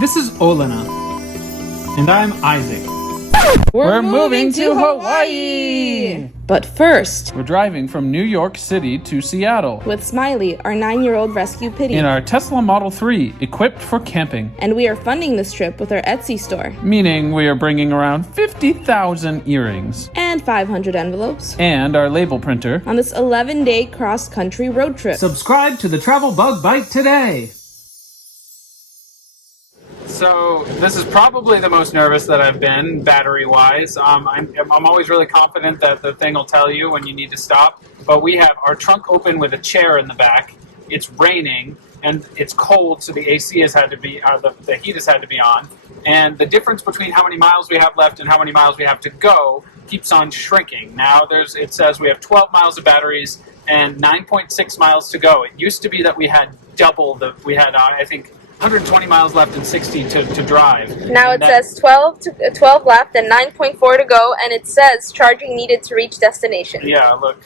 This is Olena. And I'm Isaac. We're moving to Hawaii! But first, we're driving from New York City to Seattle with Smiley, our 9-year-old rescue pitty, in our Tesla Model 3, equipped for camping. And we are funding this trip with our Etsy store. Meaning we are bringing around 50,000 earrings. And 500 envelopes. And our label printer. On this 11-day cross-country road trip. Subscribe to the Travel Bug Bite today! So this is probably the most nervous that I've been, battery-wise. I'm always really confident that the thing will tell you when you need to stop. But we have our trunk open with a chair in the back. It's raining and it's cold, so the AC has had to be, the heat has had to be on. And the difference between how many miles we have left and how many miles we have to go keeps on shrinking. Now it says we have 12 miles of batteries and 9.6 miles to go. It used to be that we had double I think 120 miles left and 60 to drive. Now it says 12 left and 9.4 to go, and it says charging needed to reach destination. Yeah, look.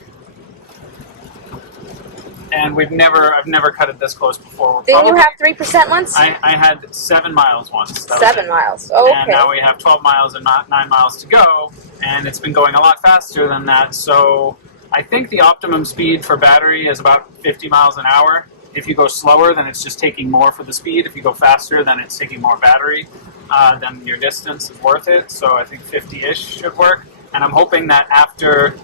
And I've never cut it this close before. Didn't you have 3% once? I had 7 miles once. 7 miles. Oh, okay. And now we have 12 miles and 9 miles to go, and it's been going a lot faster than that. So I think the optimum speed for battery is about 50 miles an hour. If you go slower, then it's just taking more for the speed. If you go faster, then it's taking more battery. Then your distance is worth it. So I think 50-ish should work. And I'm hoping that after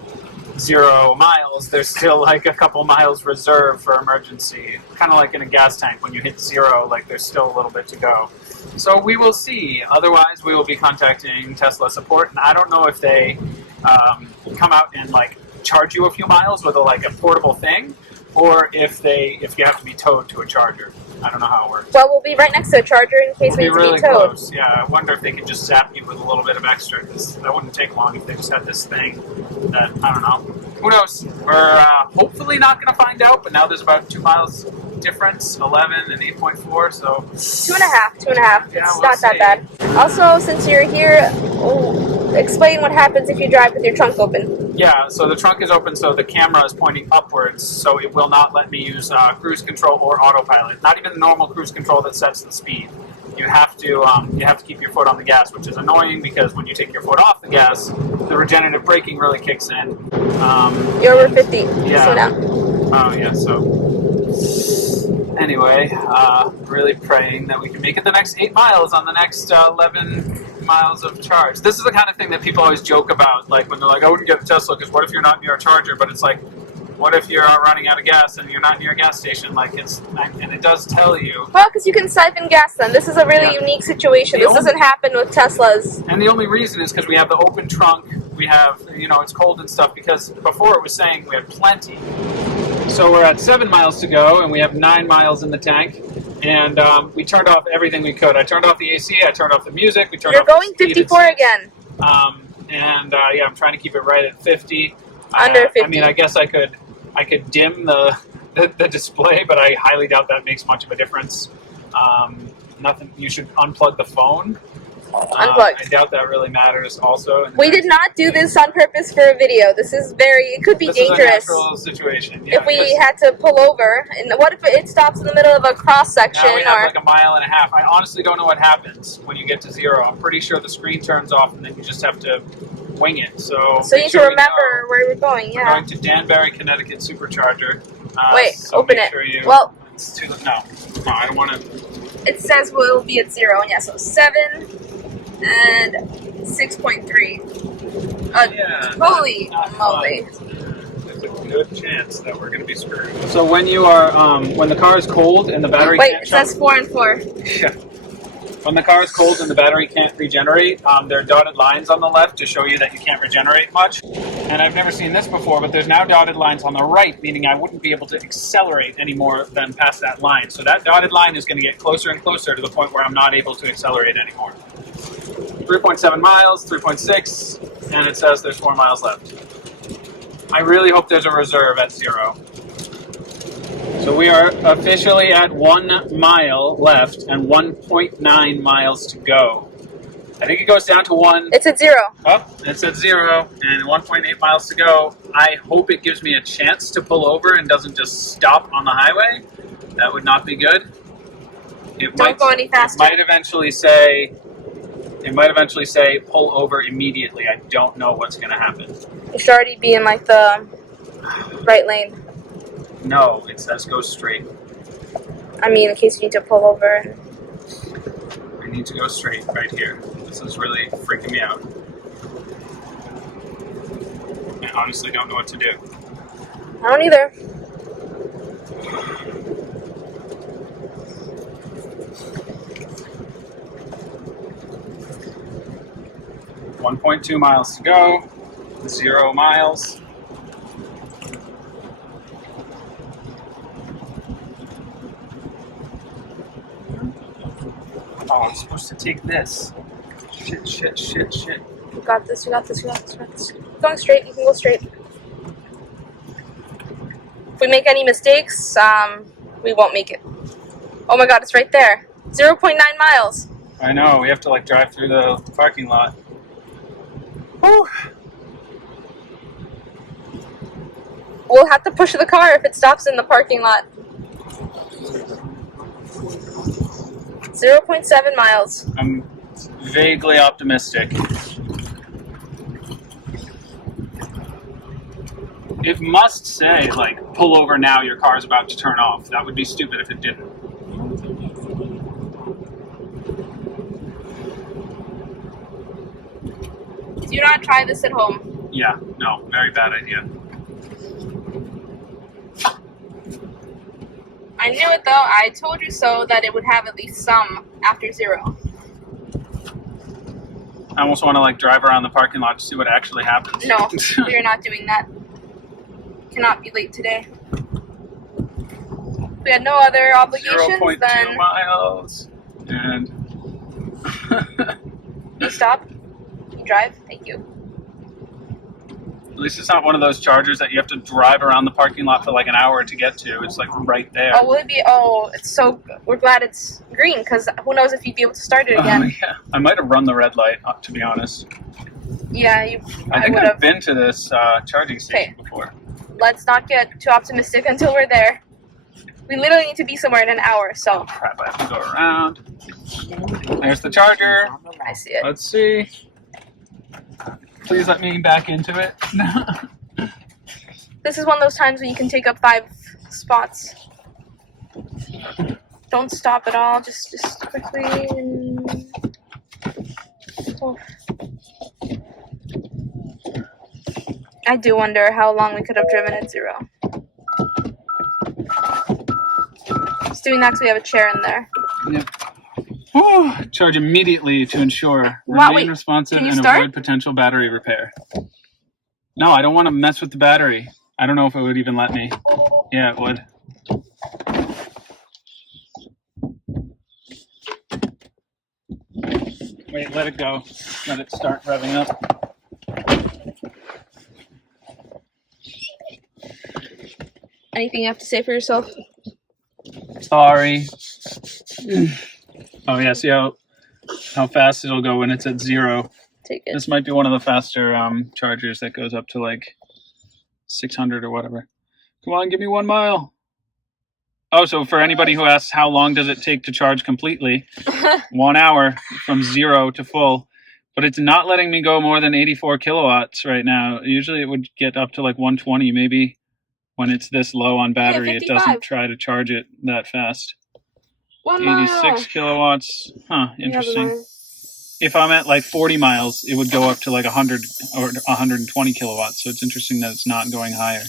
0 miles, there's still like a couple miles reserved for emergency. Kind of like in a gas tank. When you hit 0, like there's still a little bit to go. So we will see. Otherwise, we will be contacting Tesla support. And I don't know if they come out and like charge you a few miles with a portable thing, or if you have to be towed to a charger. I don't know how it works. Well, we'll be right next to a charger in case we need to be towed. Close. Yeah, I wonder if they could just zap you with a little bit of extra, because that wouldn't take long if they just had this thing that, I don't know. Who knows? We're hopefully not going to find out, but now there's about 2 miles difference, 11 and 8.4, so... 2.5. Yeah, It's not that bad. Also, since you're here, explain what happens if you drive with your trunk open. Yeah, so the trunk is open, so the camera is pointing upwards, so it will not let me use cruise control or autopilot. Not even normal cruise control that sets the speed. You have to keep your foot on the gas, which is annoying because when you take your foot off the gas, the regenerative braking really kicks in. You're over 50. Yeah. Slow down. Oh yeah. So anyway, really praying that we can make it the next 8 miles on the next 11 miles of charge. This is the kind of thing that people always joke about, like when they're like, "I wouldn't get a Tesla because what if you're not near a charger?" But it's like, what if you're running out of gas and you're not near a gas station? And it does tell you. Well, because you can siphon gas then. This is a really unique situation. This doesn't happen with Teslas. And the only reason is because we have the open trunk. We have, it's cold and stuff, because before it was saying we had plenty. So we're at 7 miles to go, and we have 9 miles in the tank. And we turned off everything we could. I turned off the AC. I turned off the music. You're going 54 again. I'm trying to keep it right at 50. Under 50. I mean, I guess I could dim the display, but I highly doubt that makes much of a difference. Nothing. You should unplug the phone. Unplugged. I doubt that really matters also. We did not do this on purpose for a video. This is it could be dangerous. This is a natural situation. Yeah, if we had to pull over, and what if it stops in the middle of a cross section? Now we have like a mile and a half. I honestly don't know what happens when you get to 0. I'm pretty sure the screen turns off and then you just have to wing it. So you need to remember where we're going, yeah. We're going to Danbury, Connecticut Supercharger. Wait, so open it. Well, it's no, I don't want to. It says we'll be at 0, and yeah, so 7 and 6.3. Holy moly. There's a good chance that we're going to be screwed. So when you are, when the car is cold and the battery can't... Wait, it says 4 and 4. Yeah. When the car is cold and the battery can't regenerate, there are dotted lines on the left to show you that you can't regenerate much. And I've never seen this before, but there's now dotted lines on the right, meaning I wouldn't be able to accelerate any more than past that line. So that dotted line is going to get closer and closer to the point where I'm not able to accelerate anymore. 3.7 miles, 3.6, and it says there's 4 miles left. I really hope there's a reserve at 0. So we are officially at 1 mile left and 1.9 miles to go. I think it goes down to 1. It's at 0. Oh, it's at 0 and 1.8 miles to go. I hope it gives me a chance to pull over and doesn't just stop on the highway. That would not be good. Don't go any faster. It might eventually say pull over immediately. I don't know what's going to happen. You should already be in like the right lane. No, it says go straight. I mean, in case you need to pull over. I need to go straight right here. This is really freaking me out. I honestly don't know what to do. I don't either. .2 miles to go. 0 miles. Oh, I'm supposed to take this. Shit. You got this. Going straight. You can go straight. If we make any mistakes, we won't make it. Oh my god, it's right there. 0.9 miles. I know, we have to like drive through the parking lot. Whew. We'll have to push the car if it stops in the parking lot. 0.7 miles. I'm vaguely optimistic. It must say, like, pull over now, your car's about to turn off. That would be stupid if it didn't. Do not try this at home. Yeah, no, very bad idea. I knew it though. I told you so that it would have at least some after 0. I almost want to, like, drive around the parking lot to see what actually happens. No, we're not doing that. Cannot be late today. If we had no other obligations, 0.2 then... miles. And... You stop. You drive. Thank you. At least it's not one of those chargers that you have to drive around the parking lot for like an hour to get to. It's like right there. Oh, will it be? Oh, it's so... We're glad it's green, because who knows if you'd be able to start it again. Yeah. I might have run the red light, to be honest. Yeah, I think would I've have. been to this charging station before. Let's not get too optimistic until we're there. We literally need to be somewhere in an hour, so... Oh, crap, I have to go around. There's the charger. I see it. Let's see. Please let me back into it. This is one of those times when you can take up 5 spots. Don't stop at all. Just quickly. Oh. I do wonder how long we could have driven at 0. Just doing that because we have a chair in there. Yep. Whew. Charge immediately to ensure remain responsive and avoid potential battery repair. No, I don't want to mess with the battery. I don't know if it would even let me. Yeah, it would. Wait, let it go. Let it start revving up. Anything you have to say for yourself? Sorry. Oh yeah, see how fast it'll go when it's at 0. Take it. This might be one of the faster chargers that goes up to like 600 or whatever. Come on, give me 1 mile. Oh, so for anybody who asks how long does it take to charge completely, 1 hour from 0 to full. But it's not letting me go more than 84 kilowatts right now. Usually it would get up to like 120 maybe when it's this low on battery. It doesn't try to charge it that fast. 86 kilowatts. Huh, interesting. If I'm at like 40 miles, it would go up to like 100 or 120 kilowatts. So it's interesting that it's not going higher.